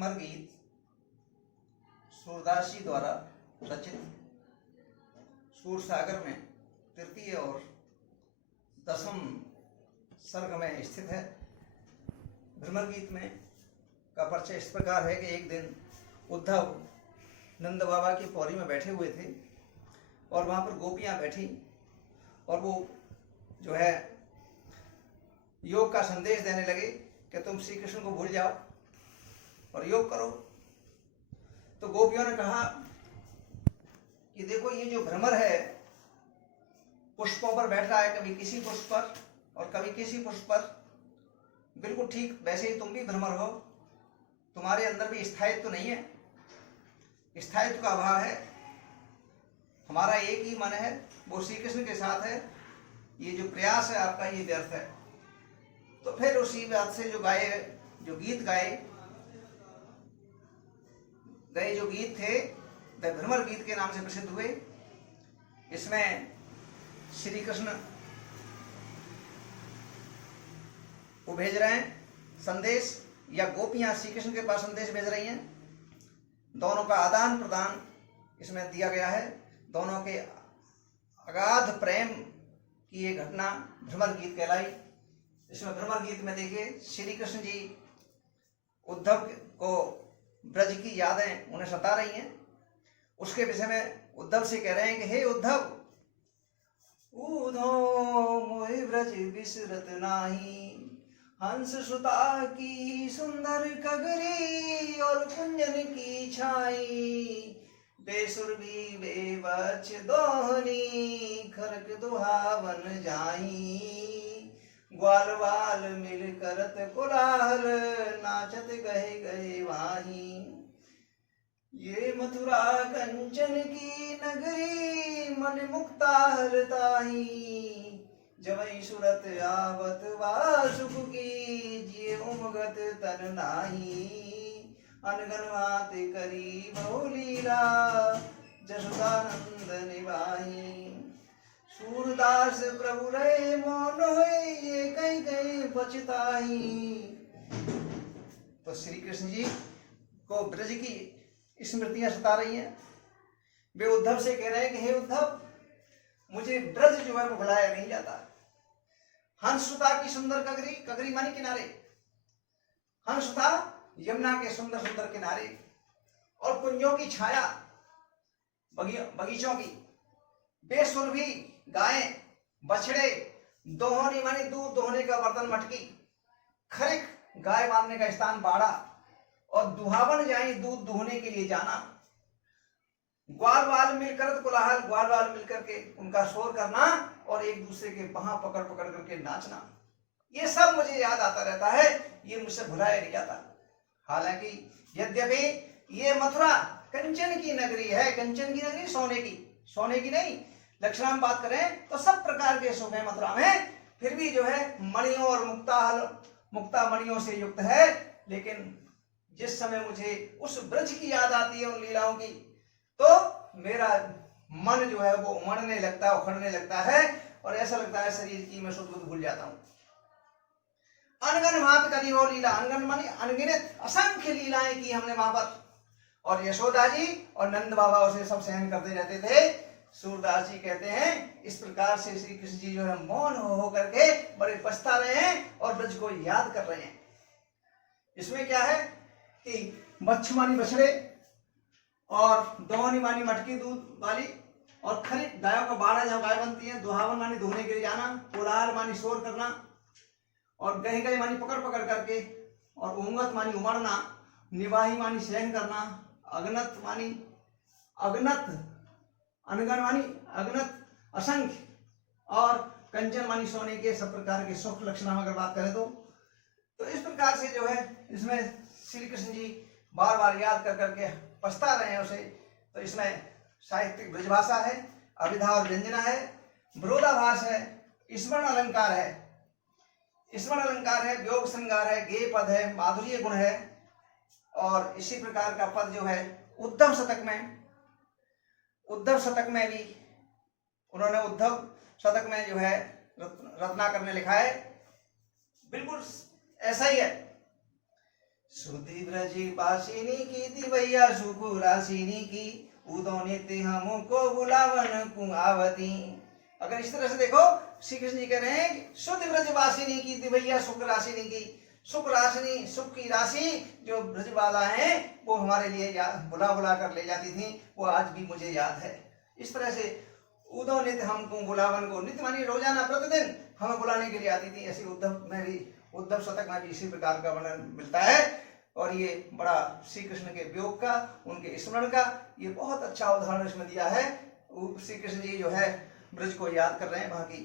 भ्रमर गीत सूरदास जी द्वारा रचित सूरसागर में तृतीय और दसम सर्ग में स्थित है। भ्रमर गीत में का परिचय इस प्रकार है कि एक दिन उद्धव नंद बाबा की पौड़ी में बैठे हुए थे और वहाँ पर गोपियाँ बैठी और वो जो है योग का संदेश देने लगे कि तुम श्री कृष्ण को भूल जाओ और योग करो। तो गोपियों ने कहा कि देखो ये जो भ्रमर है पुष्पों पर बैठ रहा है, कभी किसी पुष्प पर और कभी किसी पुष्प पर, बिल्कुल ठीक वैसे ही तुम भी भ्रमर हो, तुम्हारे अंदर भी स्थायित्व तो नहीं है, स्थायित्व का अभाव है, हमारा एक ही मन है वो श्री कृष्ण के साथ है, ये जो प्रयास है आपका ये व्यर्थ है। तो फिर उसी बात से जो गीत गए जो गीत थे वे भ्रमर गीत के नाम से प्रसिद्ध हुए। इसमें श्री कृष्ण को भेज रहे हैं संदेश या गोपियां श्री कृष्ण के पास संदेश भेज रही हैं, दोनों का आदान प्रदान इसमें दिया गया है। दोनों के अगाध प्रेम की ये घटना भ्रमर गीत कहलाई। इसमें भ्रमर गीत में देखिए श्री कृष्ण जी उद्धव को ब्रज की यादें उन्हें सता रही हैं, उसके विषय में उद्धव से कह रहे हैं कि हे उद्धव, उधो मोहि ब्रज बिसरत नाही, हंस सुता की सुंदर कगरी और कुंजन की छाई, बेसुर भी बेबच दोहनी खरक दुहावन जाई, ग्वाल वाल मिल करत कोलाहल नाचत गहे गए वाही, ये मथुरा कंचन की नगरी मन मुक्ता हरताही, जवई सुरत आवत वासुक की जिये उमगत तन नाही, अनगनवात करी बहुलीला जसुदानंद निभाही, सूरदास प्रभु रे मौन होए ये कहीं कहीं बचताही। तो श्री कृष्ण जी को ब्रज की स्मृतियां सता रही हैं। वे उद्धव से कह रहे हैं कि हे उद्धव, मुझे ब्रज जो है वो भुलाया नहीं जाता। हंसुता की सुंदर कगरी, कगरी मानी किनारे, हंसुता यमुना के सुंदर सुंदर किनारे, और कुंजों की छाया बगीचों की, बेसुर भी गायें बछड़े, दोहनी मानी दूध दोहने का बर्तन मटकी, खरिक गाय बांधने का स्थान बाड़ा, और दुहावन जाए दूध दोहने के लिए जाना, ग्वाल वाल मिलकर कोलाहल, ग्वाल वाल मिलकर के उनका शोर करना और एक दूसरे के बाह पकड़ पकड़ करके नाचना, ये सब मुझे याद आता रहता है, ये मुझसे भुलाया नहीं जाता। हालांकि यद्यपि ये मथुरा कंचन की नगरी है, कंचन की नगरी सोने की नहीं, लक्षणाम बात करें तो सब प्रकार के सुख है मथुरा में, फिर भी जो है मणियों और मुक्ता मणियों से युक्त है। लेकिन जिस समय मुझे उस ब्रज की याद आती है, उन लीलाओं की, तो मेरा मन जो है वो उमड़ने लगता है, उखड़ने लगता है, और ऐसा लगता है शरीर की मैं शुद्ध बुद्ध भूल जाता हूँ। अनगन भात करी वो लीला, अनगन मानी अनगिनत असंख्य लीलाएं की हमने वहां पर, और यशोदा जी और नंद बाबा उसे सब सहन करते रहते थे। सूरदास जी कहते हैं इस प्रकार से श्री कृष्ण जी जो है मौन हो करके बड़े पछता रहे हैं और ब्रज को याद कर रहे हैं। इसमें क्या है कि बच्छ मानी बछड़े, और दोहनी मानी मटकी दूध वाली, और खरीद गायों का बाड़ा जहाँ गाय बनती है, दुहावन मानी धोने के लिए जाना, कोलाहल मानी शोर करना, और गहे गहे मानी पकड़ पकड़ करके, और उंगत मानी उमड़ना, निवाही मानी सहन करना, अगनत मानी अगनत, अनगन मानी अगनत असंख्य, और कंचन मानी सोने के सब प्रकार के सुख लक्षण अगर बात करें तो इस प्रकार से जो है इसमें श्री कृष्ण जी बार बार याद कर करके पछता रहे हैं उसे। तो इसमें साहित्यिक ब्रजभाषा है, अभिधा और व्यंजना है, विरोधाभास है, स्मरण अलंकार है, व्योग श्रृंगार है, गेय पद है, माधुर्य गुण है, और इसी प्रकार का पद जो है उद्धव शतक में भी उन्होंने उद्धव शतक में जो है रत्नाकर ने लिखा है, बिल्कुल ऐसा ही है। सुधि ब्रज पासिनी की दिवैया सुख रासिनी की, उदो नित्य हमको बुलावन कुआवती। अगर इस तरह से देखो, श्री कृष्ण जी कह रहे हैं कि सुधि ब्रज वासिनी की दिवैया सुख रासिनी की, सुख राशिनी, सुख की राशि जो ब्रजबाला हैं वो हमारे लिए बुला बुला कर ले जाती थी, वो आज भी मुझे याद है। इस तरह से उदो नित्य हमको बुलावन को, नित्य मानी रोजाना प्रतिदिन हमें बुलाने के लिए आती थी। ऐसे उद्धव शतक में भी इसी प्रकार का वर्णन मिलता है। और ये बड़ा श्री कृष्ण के वियोग का, उनके स्मरण का ये बहुत अच्छा उदाहरण इसमें दिया है। श्री कृष्ण जी जो है ब्रज को याद कर रहे हैं, बाकी